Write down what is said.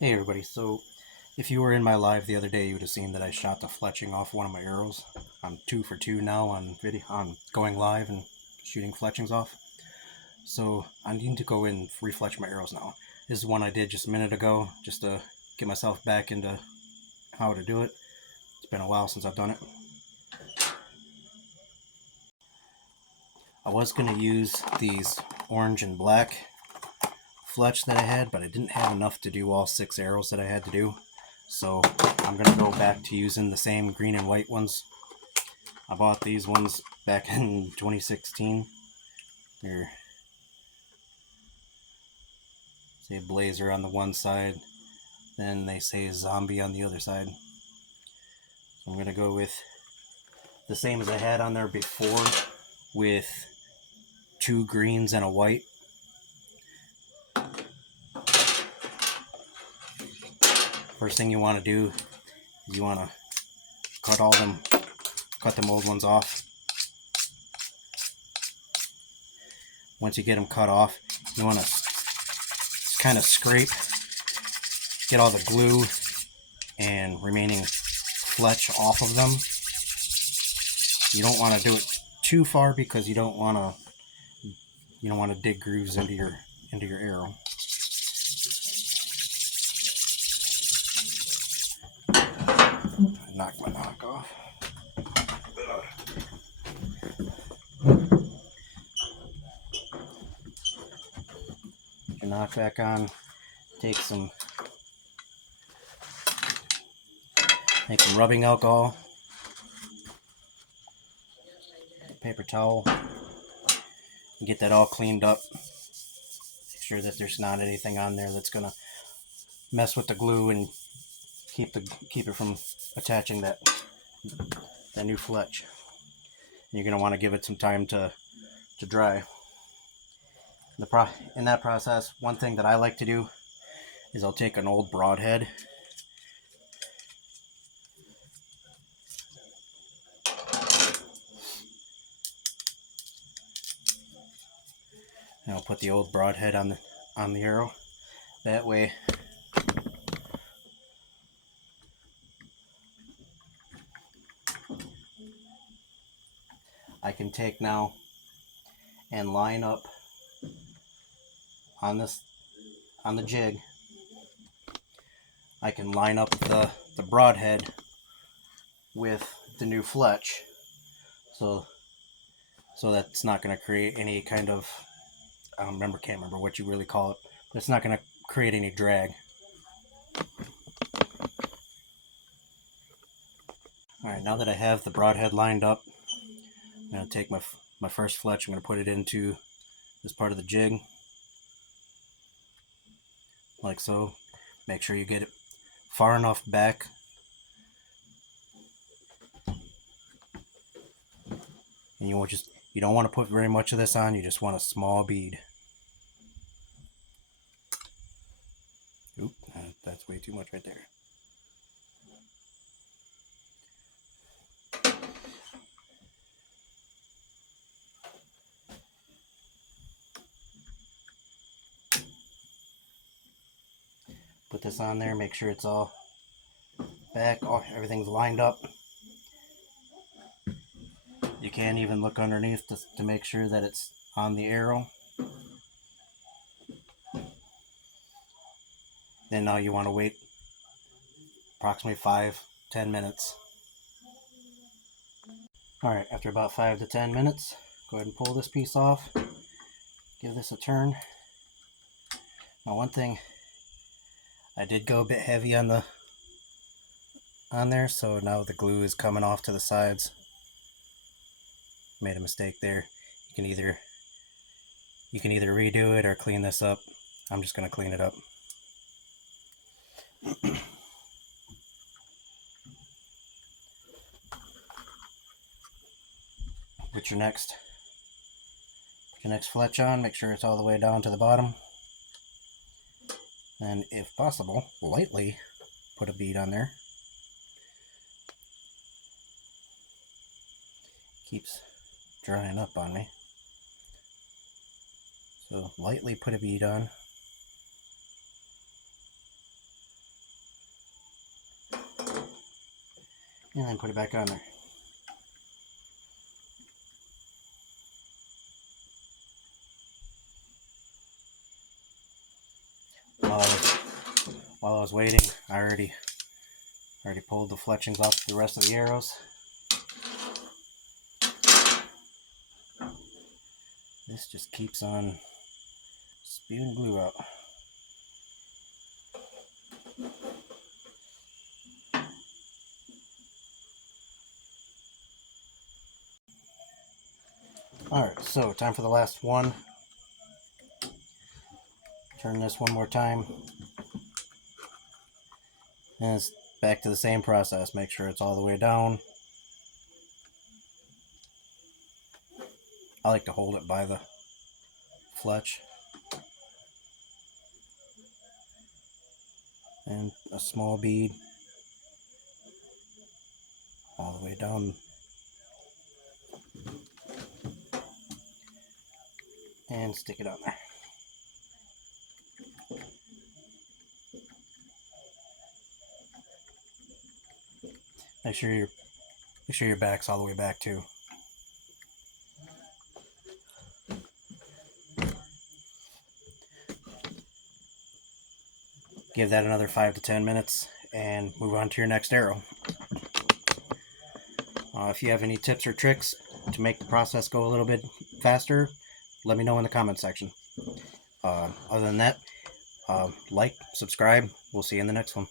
Hey everybody, so if you were in my live the other day, you would have seen that I shot the fletching off one of my arrows. I'm 2 for 2 now on video, on going live and shooting fletchings off. So I need to go and refletch my arrows now. This is one I did just a minute ago, just to get myself back into how to do it. It's been a while since I've done it. I was going to use these orange and black fletch that I had, but I didn't have enough to do all 6 arrows that I had to do. So I'm going to go back to using the same green and white ones. I bought these ones back in 2016. Here, say Blazer on the one side, then they say Zombie on the other side. So I'm going to go with the same as I had on there before, with 2 greens and a white. First thing you want to do is you want to cut them old ones off. Once you get them cut off, you want to kind of scrape, get all the glue and remaining fletch off of them. You don't want to do it too far because you don't want to dig grooves into your arrow. Knock my knock off. Put your knock back on. Take some rubbing alcohol, paper towel, and get that all cleaned up. Make sure that there's not anything on there that's gonna mess with the glue and keep it from attaching that new fletch. And you're gonna want to give it some time to dry. In that process, one thing that I like to do is I'll take an old broadhead and I'll put the old broadhead on the arrow. That way I can take now and line up on the jig. I can line up the broadhead with the new fletch, so that's not going to create any kind of, can't remember what you really call it, but it's not going to create any drag. Alright, now that I have the broadhead lined up, I'm going to take my first fletch, I'm going to put it into this part of the jig, like so. Make sure you get it far enough back and you don't want to put very much of this on, you just want a small bead. Oop, that's way too much right there. Put this on there, make sure it's all back, everything's lined up. You can even look underneath to make sure that it's on the arrow. Then now you want to wait approximately 5-10 minutes. Alright, after about 5 to 10 minutes, go ahead and pull this piece off. Give this a turn. Now one thing, I did go a bit heavy on there, so now the glue is coming off to the sides. Made a mistake there. You can either redo it or clean this up. I'm just going to clean it up. Put your next fletch on, make sure it's all the way down to the bottom. And if possible, lightly put a bead on there. Keeps drying up on me. So lightly put a bead on. And then put it back on there. While I was waiting, I already pulled the fletchings off the rest of the arrows. This just keeps on spewing glue out. Alright, so time for the last one. Turn this one more time. And it's back to the same process. Make sure it's all the way down. I like to hold it by the fletch. And a small bead all the way down. And stick it on there. Make sure your back's all the way back too. Give that another 5 to 10 minutes and move on to your next arrow. If you have any tips or tricks to make the process go a little bit faster, let me know in the comment section. Other than that, like, subscribe. We'll see you in the next one.